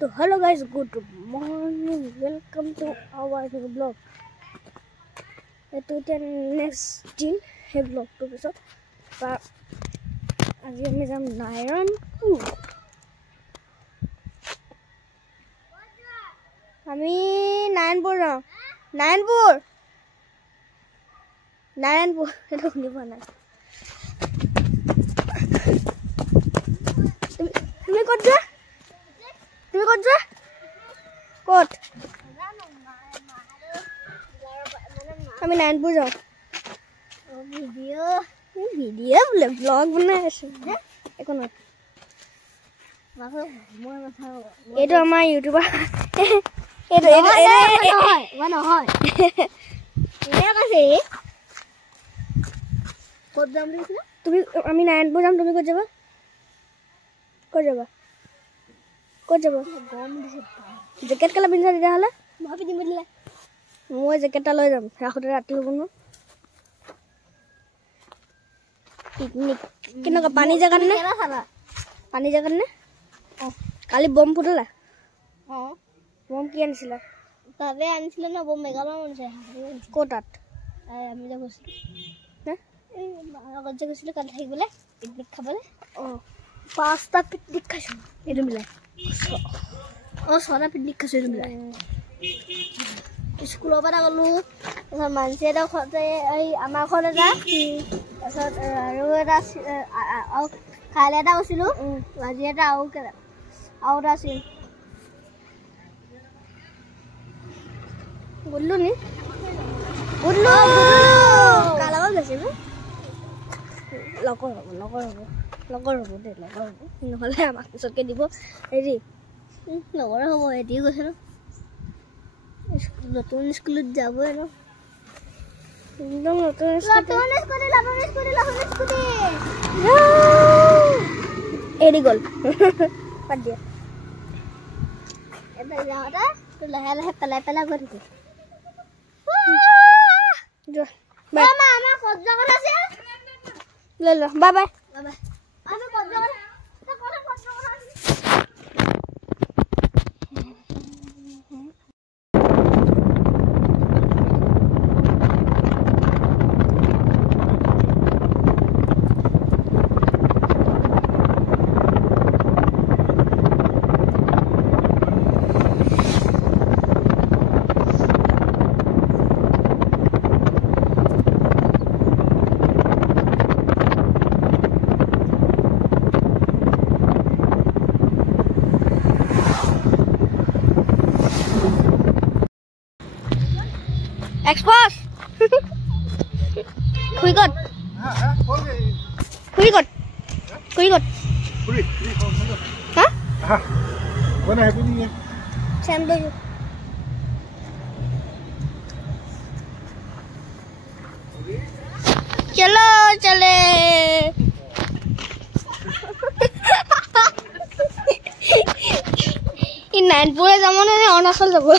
So hello guys, good morning. Welcome to our new vlog. Itu next दिन है vlog तो besok. Pak, আজি আমি যাম নাৰায়ণপুৰ. আমি নাৰায়ণপুৰ যাম. নাৰায়ণপুৰ এটা শুনি পোৱা নাই. তুমি ক'ত যোৱা? ক'ত? আমি নাৰায়ণপুৰ যাওঁ. ভিডিঅ' বোলে ব্লগ বনাই আছো. একো নহয়. এইটো আমাৰ ইউটিউবাৰ. ক'ত যাম বুলি কৈছিলা? আমি নাৰায়ণপুৰ যাম. তুমি ক'ত যাবা? ক'ত যাবা? জেকেট কালাৰ পিন্ধিছা তেতিয়াহ'লে? মই পিন্ধিব দিলে মই জেকেট এটা লৈ যাম. ৰাখোঁতে ৰাতি হ'ব ন. পিকনিক কেনেকুৱা? পানী জেগাত নে? কালি বম ফুটালা? বম কি আনিছিলা? বাবে আনিছিলে ন বম মেঘালয় আনিছে. ক'ত তাত? আমি যে গৈছিলোঁ আগত যে গৈছিলোঁ কালি থাকিবলৈ পিকনিক খাবলৈ. 5টা পিকনিক খাইছোঁ এইটো মিলাই. 6টা পিকনিক খাইছোঁ এইটো মিলাই. স্কুলৰ পৰা গ'লোঁ. তাৰপিছত মানসী এটা ঘৰতে এই আমাৰ ঘৰত এটা, তাৰপিছত আৰু এটা কাইলৈ এটা গৈছিলোঁ, আজি এটা আৰু এটা আছিল. গ'লো নি? কাৰ লগত গৈছিলোঁ? লগৰ হ'ব দেই, লগৰ হ'ব. নহ'লে আমাক পিছতকৈ দিব. হেৰি লগৰে হ'ব. এদিও গৈছে ন, নতুন স্কুলত যাবই ন. একদম নতুন এৰি গ'ল. বাদ দিয়া. এবাৰ যাওঁতে লাহে লাহে পেলাই গৈ থাকে. লৈ ল. Bye bye. Expose. Kuikot. Hah? Mana happy ni? Sendo ju. Chale. In Nainpur jamone ne Arunachal jabo.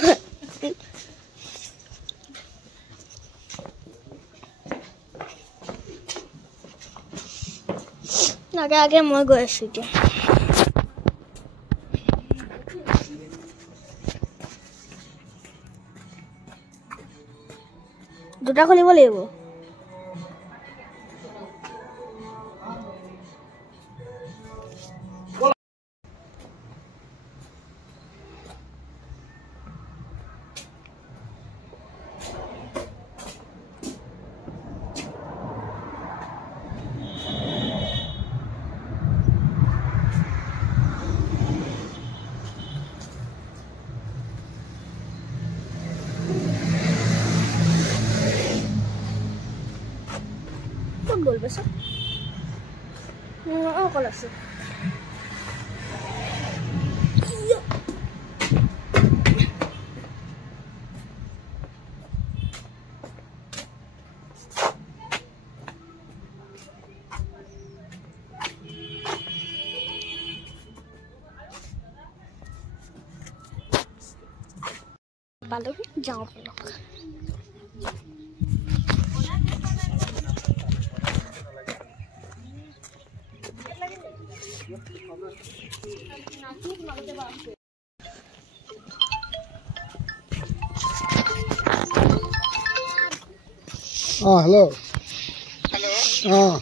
আগে মই গৈ আছো এতিয়া. দুটা খুলিব লাগিব. Gol besok. Kalau sih. Iya. Palu jauh peluk. hello. Hello.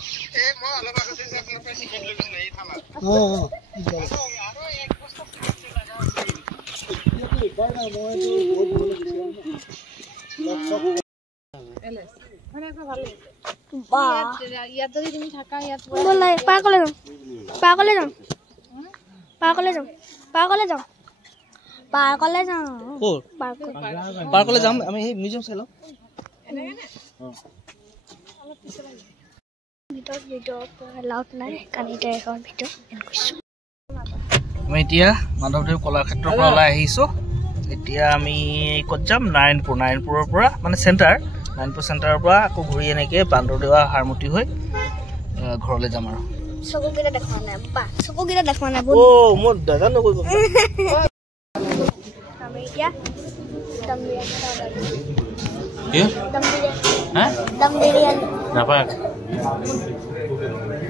পাৰ্কলৈ যাম আমি এই মিউজিয়াম চাই লওঁ আমি এতিয়া মাধৱদেৱ কলাক্ষেত্ৰৰ পৰা ওলাই আহিছোঁ এতিয়া আমি ক'ত যাম নাৰায়ণপুৰৰ পৰা মানে নাৰায়ণপুৰ চেণ্টাৰৰ পৰা আকৌ ঘূৰি এনেকৈ বান্দৰদেৱা হাৰমতি হৈ ঘৰলৈ যাম আৰু চকুকেইটা দেখুৱা নাই মোৰ দাদা নকৰিব আমি এতিয়া দম বিৰিয়ানী নাপায়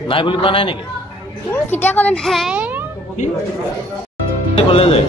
নাই বুলি কোৱা নাই নেকি কেতিয়া ক'লে নাই ক'লে যে